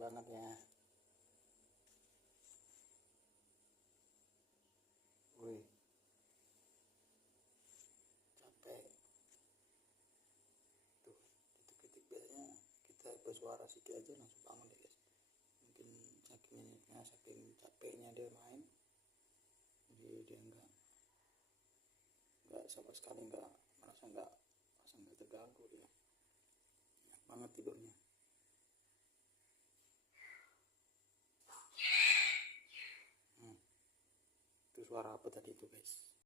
banget ya. Wih, capek tuh. Detik-detik biasanya kita bersuara sedikit aja langsung bangun deh guys. Mungkin saking capeknya dia main, jadi dia nggak sama sekali merasa nggak terganggu. Dia enak banget tidurnya. Itu suara apa tadi itu guys?